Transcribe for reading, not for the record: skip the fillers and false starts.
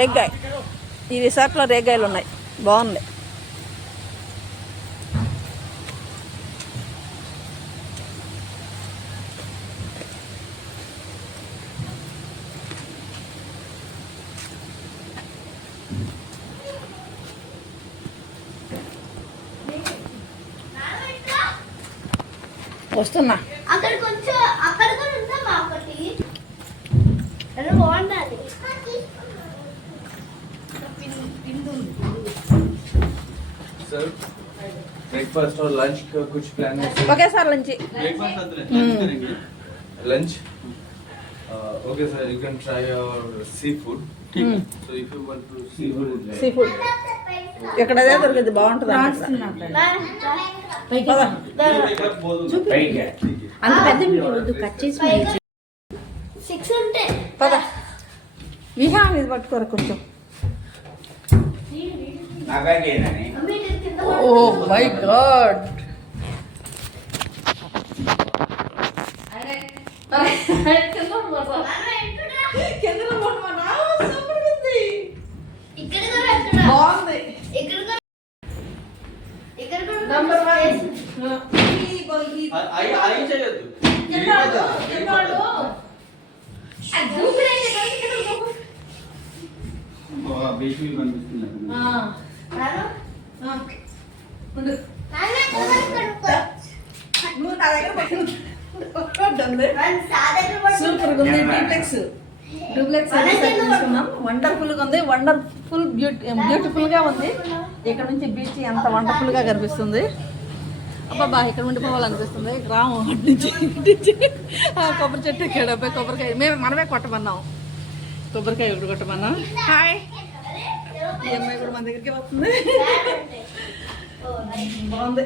రేగ్గాయ. ఈ రిసార్ట్లో రేగ్గాయలు ఉన్నాయి, బాగుంది. వస్తున్నా. అక్కడ కొంచెం అక్కడ కూడా ఉందా ఒకటి బాగుండాలి. सर ब्रेकफास्ट और लंच का कुछ प्लान है? ओके सर, लंच ब्रेकफास्ट करेंगे, lunch okay sir. You can try our sea food. ठीक है. So if you want to sea food ఇక్కడ అదే దొరికింది, బాగుంటుంది. అంత పెద్ద కట్ చేసి 6 ఉంటే పద. విహాన్ ఇది పట్టుకోరా కొంచెం. ఓ మై గాడ్, బాగుంది. సూపర్ ఉంది. డూప్లెక్స్ తీసుకున్నాం. వండర్ఫుల్ గా ఉంది, వండర్ఫుల్ బ్యూటిఫుల్ గా ఉంది. ఇక్కడ నుంచి బీచ్ ఎంత వండర్ఫుల్ గా కనిపిస్తుంది. అబ్బాబా, ఇక్కడ ఉండిపోవాలనిపిస్తుంది. రాము అటు నుంచి కొబ్బరి చెట్టు ఎక్కాడు. అబ్బాయి కొబ్బరికాయ మనమే కొట్టమన్నాం. కొబ్బరికాయ ఇప్పుడు కొట్టమన్నాం. హాయ్, ఈ అమ్మాయి కూడా మన దగ్గరికి వస్తుంది. బాగుంది.